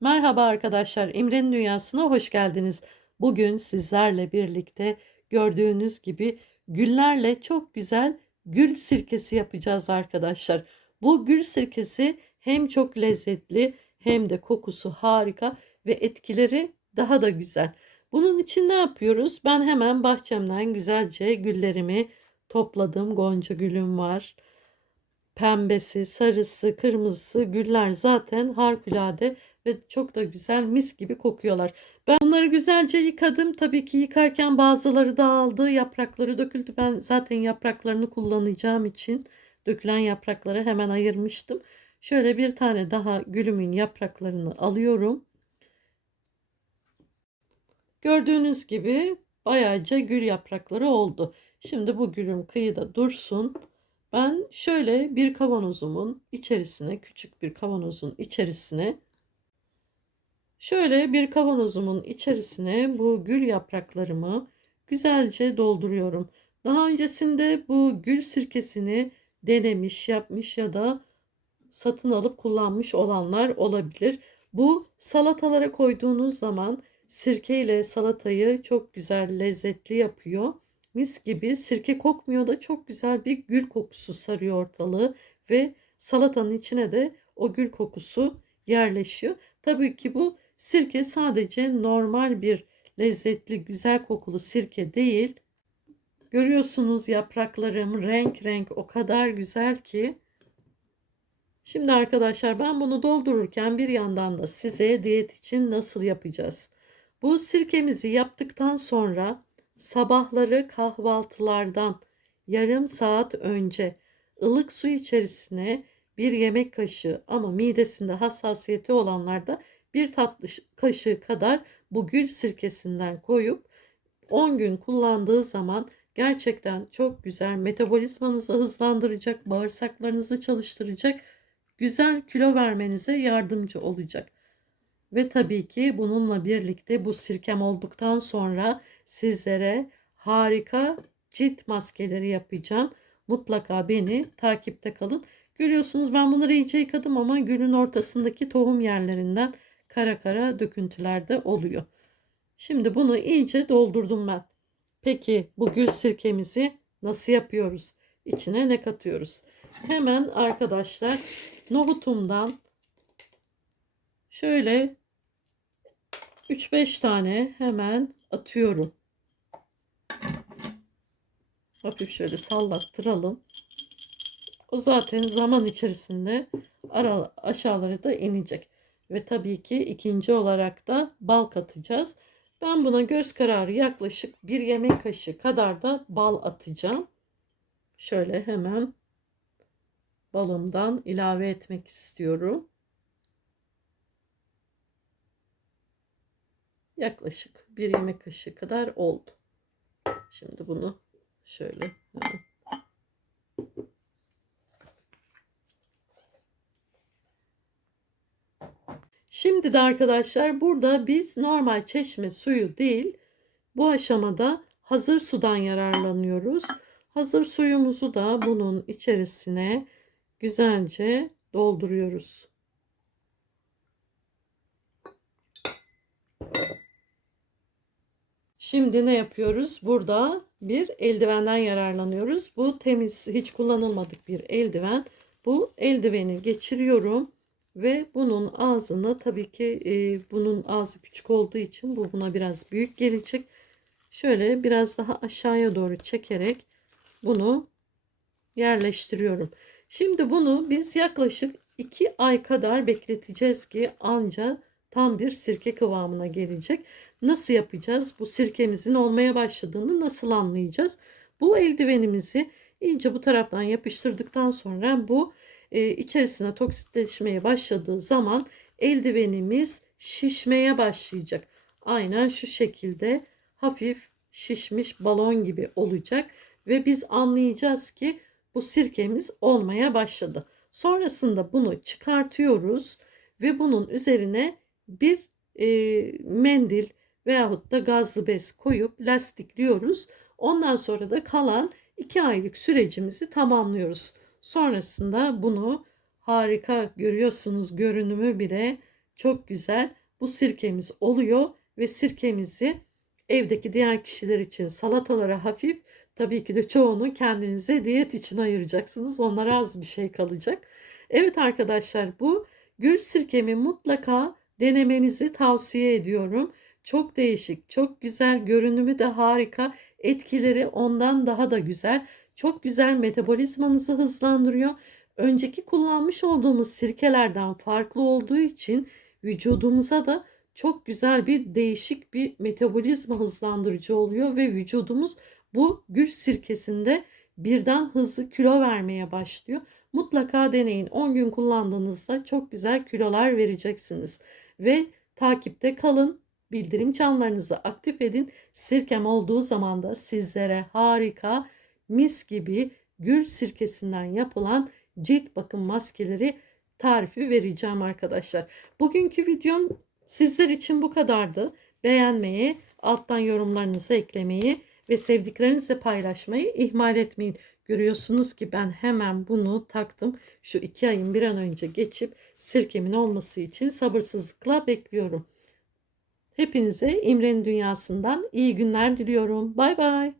Merhaba arkadaşlar, İmre'nin Dünyası'na hoş geldiniz. Bugün sizlerle birlikte gördüğünüz gibi güllerle çok güzel gül sirkesi yapacağız arkadaşlar. Bu gül sirkesi hem çok lezzetli hem de kokusu harika ve etkileri daha da güzel. Bunun için ne yapıyoruz? Ben hemen bahçemden güzelce güllerimi topladım. Gonca gülüm var. Pembesi, sarısı, kırmızısı güller zaten harikulade ve çok da güzel mis gibi kokuyorlar. Ben bunları güzelce yıkadım. Tabii ki yıkarken bazıları dağıldı, yaprakları döküldü. Ben zaten yapraklarını kullanacağım için dökülen yaprakları hemen ayırmıştım. Şöyle bir tane daha gülümün yapraklarını alıyorum. Gördüğünüz gibi bayağıca gül yaprakları oldu. Şimdi bu gülüm kıyıda dursun. Ben şöyle bir kavanozumun içerisine, küçük bir kavanozun içerisine Şöyle bir kavanozumun içerisine bu gül yapraklarımı güzelce dolduruyorum. Daha öncesinde bu gül sirkesini denemiş, yapmış ya da satın alıp kullanmış olanlar olabilir. Bu salatalara koyduğunuz zaman sirke ile salatayı çok güzel lezzetli yapıyor. Mis gibi sirke kokmuyor da çok güzel bir gül kokusu sarıyor ortalığı ve salatanın içine de o gül kokusu yerleşiyor. Tabii ki bu Sirke sadece normal bir lezzetli, güzel kokulu sirke değil. Görüyorsunuz yapraklarım renk renk o kadar güzel ki. Şimdi arkadaşlar ben bunu doldururken bir yandan da size diyet için nasıl yapacağız? Bu sirkemizi yaptıktan sonra sabahları kahvaltılardan yarım saat önce ılık su içerisine bir yemek kaşığı ama midesinde hassasiyeti olanlar da bir tatlı kaşığı kadar bu gül sirkesinden koyup 10 gün kullandığı zaman gerçekten çok güzel metabolizmanızı hızlandıracak, bağırsaklarınızı çalıştıracak, güzel kilo vermenize yardımcı olacak. Ve tabii ki bununla birlikte bu sirkem olduktan sonra sizlere harika cilt maskeleri yapacağım. Mutlaka beni takipte kalın. Görüyorsunuz ben bunları iyice yıkadım ama gülün ortasındaki tohum yerlerinden kara kara döküntüler de oluyor. Şimdi bunu iyice doldurdum ben. Peki bu gül sirkemizi nasıl yapıyoruz? İçine ne katıyoruz? Hemen arkadaşlar nohutumdan şöyle 3-5 tane hemen atıyorum. Hafif şöyle sallattıralım. O zaten zaman içerisinde ara aşağıları da inecek. Ve tabii ki ikinci olarak da bal katacağız. Ben buna göz kararı yaklaşık bir yemek kaşığı kadar da bal atacağım. Şöyle hemen balımdan ilave etmek istiyorum. Yaklaşık bir yemek kaşığı kadar oldu. Şimdi bunu şöyle hemen Şimdi de arkadaşlar burada biz normal çeşme suyu değil bu aşamada hazır sudan yararlanıyoruz. Hazır suyumuzu da bunun içerisine güzelce dolduruyoruz. Şimdi ne yapıyoruz? Burada bir eldivenden yararlanıyoruz. Bu temiz, hiç kullanılmadık bir eldiven. Bu eldiveni geçiriyorum ve bunun ağzını tabii ki e, bunun ağzı küçük olduğu için bu buna biraz büyük gelecek. Şöyle biraz daha aşağıya doğru çekerek bunu yerleştiriyorum. Şimdi bunu biz yaklaşık 2 ay kadar bekleteceğiz ki anca tam bir sirke kıvamına gelecek. Nasıl yapacağız? Bu sirkemizin olmaya başladığını nasıl anlayacağız? Bu eldivenimizi iyice bu taraftan yapıştırdıktan sonra bu e, içerisine toksitleşmeye başladığı zaman eldivenimiz şişmeye başlayacak. Aynen şu şekilde hafif şişmiş balon gibi olacak ve biz anlayacağız ki bu sirkemiz olmaya başladı. Sonrasında bunu çıkartıyoruz ve bunun üzerine bir e, mendil veyahut da gazlı bez koyup lastikliyoruz. Ondan sonra da kalan 2 aylık sürecimizi tamamlıyoruz. Sonrasında bunu harika görüyorsunuz görünümü bile çok güzel bu sirkemiz oluyor ve sirkemizi evdeki diğer kişiler için salatalara hafif tabii ki de çoğunu kendinize diyet için ayıracaksınız. Onlara az bir şey kalacak. Evet arkadaşlar bu gül sirkemi mutlaka denemenizi tavsiye ediyorum. Çok değişik, çok güzel, görünümü de harika, etkileri ondan daha da güzel. Çok güzel metabolizmanızı hızlandırıyor. Önceki kullanmış olduğumuz sirkelerden farklı olduğu için vücudumuza da çok güzel bir değişik bir metabolizma hızlandırıcı oluyor ve vücudumuz bu gül sirkesinde birden hızlı kilo vermeye başlıyor. Mutlaka deneyin. 10 gün kullandığınızda çok güzel kilolar vereceksiniz. Ve takipte kalın. Bildirim çanlarınızı aktif edin. Sirkem olduğu zaman da sizlere harika mis gibi gül sirkesinden yapılan cilt bakım maskeleri tarifi vereceğim arkadaşlar. Bugünkü videom sizler için bu kadardı. Beğenmeyi, alttan yorumlarınızı eklemeyi ve sevdiklerinizle paylaşmayı ihmal etmeyin. Görüyorsunuz ki ben hemen bunu taktım. Şu iki ayın bir an önce geçip sirkemin olması için sabırsızlıkla bekliyorum. Hepinize İmre'nin dünyasından iyi günler diliyorum. Bay bay.